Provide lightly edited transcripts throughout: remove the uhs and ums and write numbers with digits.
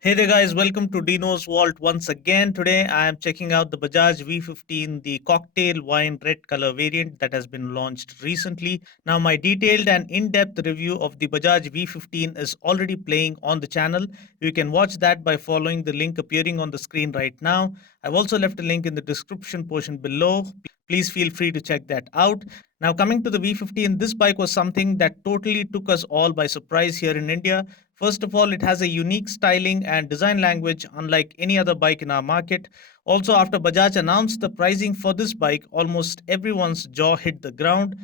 Hey there, guys. Welcome to Dinos Vault once again. Today, I am checking out the Bajaj V15, the cocktail wine red color variant that has been launched recently. Now, my detailed and in depth review of the Bajaj V15 is already playing on the channel. You can watch that by following the link appearing on the screen right now. I've also left a link in the description portion below. Please feel free to check that out. Now, coming to the V15, this bike was something that totally took us all by surprise here in India. First of all, it has a unique styling and design language unlike any other bike in our market. Also, after Bajaj announced the pricing for this bike, almost everyone's jaw hit the ground.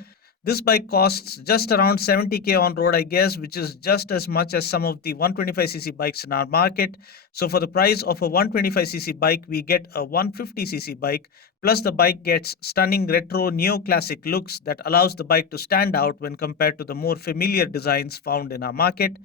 This bike costs just around 70k on road, I guess, which is just as much as some of the 125cc bikes in our market. So, for the price of a 125cc bike, we get a 150cc bike. Plus, the bike gets stunning retro neoclassic looks that allows the bike to stand out when compared to the more familiar designs found in our market.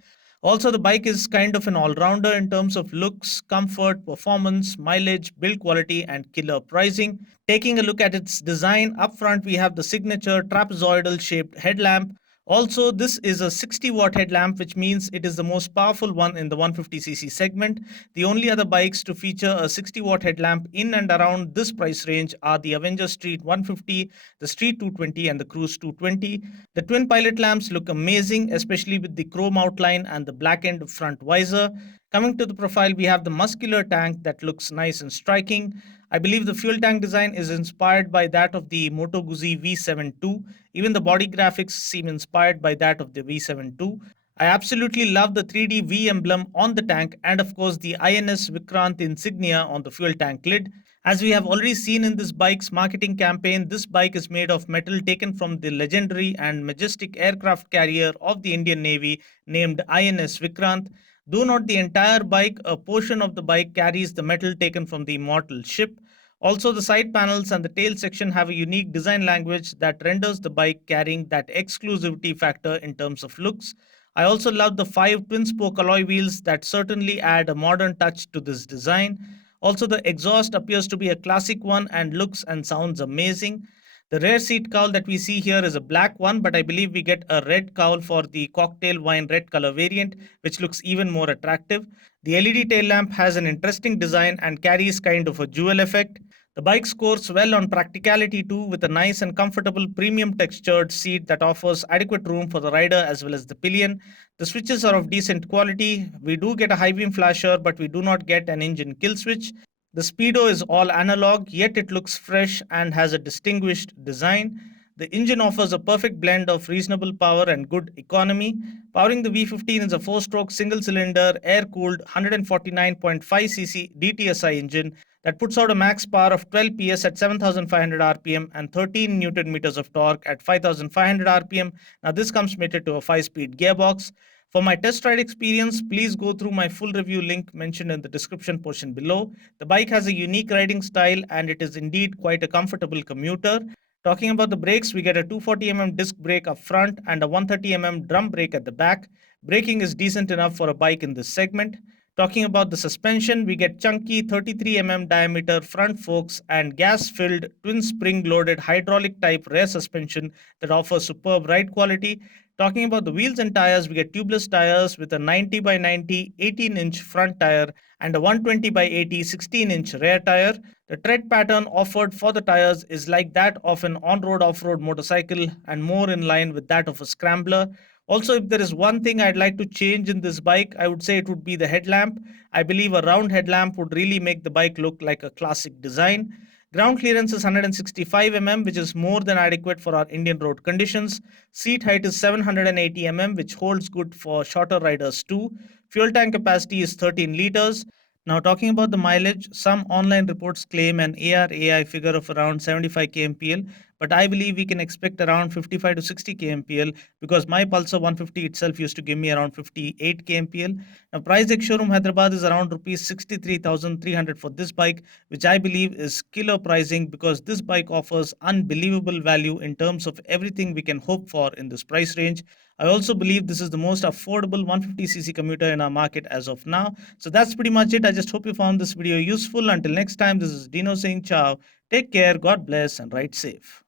Also, the bike is kind of an all rounder in terms of looks, comfort, performance, mileage, build quality, and killer pricing. Taking a look at its design, up front we have the signature trapezoidal shaped headlamp. Also, this is a 60-watt headlamp, which means it is the most powerful one in the 150cc segment. The only other bikes to feature a 60-watt headlamp in and around this price range are the Avenger Street 150, the Street 220, and the Cruise 220. The twin pilot lamps look amazing, especially with the chrome outline and the blackened front visor. Coming to the profile, we have the muscular tank that looks nice and striking. I believe the fuel tank design is inspired by that of the Moto Guzzi V72. Even the body graphics seem inspired by that of the V72. I absolutely love the 3D V emblem on the tank and, of course, the INS Vikrant insignia on the fuel tank lid. As we have already seen in this bike's marketing campaign, this bike is made of metal taken from the legendary and majestic aircraft carrier of the Indian Navy named INS Vikrant. Though not the entire bike, a portion of the bike carries the metal taken from the immortal ship. Also, the side panels and the tail section have a unique design language that renders the bike carrying that exclusivity factor in terms of looks. I also love the five twin spoke alloy wheels that certainly add a modern touch to this design. Also, the exhaust appears to be a classic one and looks and sounds amazing. The rear seat cowl that we see here is a black one, but I believe we get a red cowl for the cocktail wine red color variant, which looks even more attractive. The LED tail lamp has an interesting design and carries kind of a jewel effect. The bike scores well on practicality too, with a nice and comfortable premium textured seat that offers adequate room for the rider as well as the pillion. The switches are of decent quality. We do get a high beam flasher, but we do not get an engine kill switch. The speedo is all analog, yet it looks fresh and has a distinguished design. The engine offers a perfect blend of reasonable power and good economy. Powering the V15 is a 4-stroke single-cylinder, air-cooled 149.5cc DTSI engine that puts out a max power of 12 PS at 7,500 RPM and 13 Newton meters of torque at 5,500 RPM. Now, this comes mated to a 5-speed gearbox. For my test ride experience, please go through my full review link mentioned in the description portion below. The bike has a unique riding style and it is indeed quite a comfortable commuter. Talking about the brakes, we get a 240mm disc brake up front and a 130mm drum brake at the back. Braking is decent enough for a bike in this segment. Talking about the suspension, we get chunky 33mm diameter front forks and gas filled twin spring loaded hydraulic type rear suspension that offers superb ride quality. Talking about the wheels and tires, we get tubeless tires with a 90 by 90 18-inch front tire and a 120 by 80 16-inch rear tire. The tread pattern offered for the tires is like that of an on road off road motorcycle and more in line with that of a scrambler. Also, if there is one thing I'd like to change in this bike, I would say it would be the headlamp. I believe a round headlamp would really make the bike look like a classic design. Ground clearance is 165 mm, which is more than adequate for our Indian road conditions. Seat height is 780 mm, which holds good for shorter riders too. Fuel tank capacity is 13 liters. Now, talking about the mileage, some online reports claim an ARAI figure of around 75 kmpl, but I believe we can expect around 55 to 60 kmpl because my Pulsar 150 itself used to give me around 58 kmpl. Now, price ex showroom Hyderabad is around rupees 63,300 for this bike, which I believe is killer pricing because this bike offers unbelievable value in terms of everything we can hope for in this price range. I also believe this is the most affordable 150cc commuter in our market as of now. So that's pretty much it. I just hope you found this video useful. Until next time, this is Dino saying ciao. Take care, God bless, and ride safe.